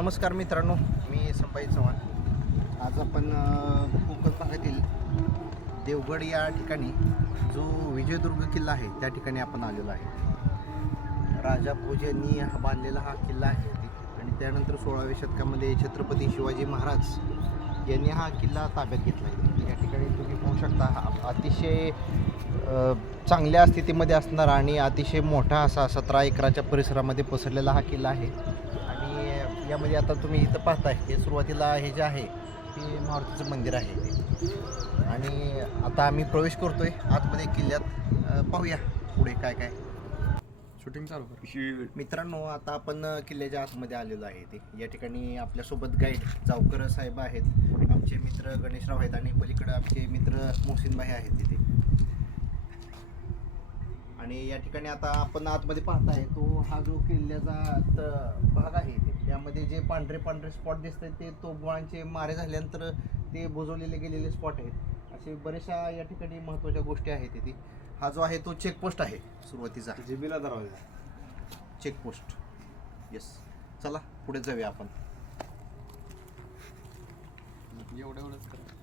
नमस्कार मित्रांनो, मी संभाजी चव्हाण. आज आपण कोकण भागातील देवगड या ठिकाणी जो विजयदुर्ग किल्ला आहे त्या ठिकाणी आपण आलेलो आहे. राजा भोज यांनी हा बांधलेला हा किल्ला आहे आणि त्यानंतर 16व्या शतकामध्ये छत्रपती शिवाजी महाराज यांनी हा किल्ला ताब्यात घेतला आहे. या ठिकाणी तुम्ही पाहू शकता हा अतिशय चांगल्या स्थितीमध्ये असणारा आणि अतिशय मोठा असा 17 एकराच्या परिसरामध्ये पसरलेला हा किल्ला आहे. आणि यामध्ये आता तुम्ही इथं पाहताय हे सुरुवातीला हे जे आहे ते मारुतीचं मंदिर आहे ते. आणि आता आम्ही प्रवेश करतोय आतमध्ये किल्ल्यात. पाहूया पुढे काय काय शूटिंग चालू. मित्रांनो. आता आपण किल्ल्याच्या आतमध्ये आलेलो आहे ते. या ठिकाणी आपल्यासोबत गाईड जावकर साहेब आहेत, आमचे मित्र गणेशराव आहेत आणि पलीकडे आमचे मित्र मोहसिनभाई आहेत तिथे. आणि या ठिकाणी आता आपण आतमध्ये पाहताय तो हा जो किल्ल्याचा भाग आहे त्यामध्ये जे पांढरे पांढरे स्पॉट दिसत आहेत ते तोफगोळांचे मारे झाल्यानंतर ते बुजवलेले गेलेले स्पॉट आहेत. असे बऱ्याचशा या ठिकाणी महत्त्वाच्या गोष्टी आहेत तिथे. हा जो आहे तो चेकपोस्ट आहे सुरुवातीचा, जिबीला दरवाजा चेकपोस्ट. येस, चला पुढे जाऊया आपण. एवढंच करा.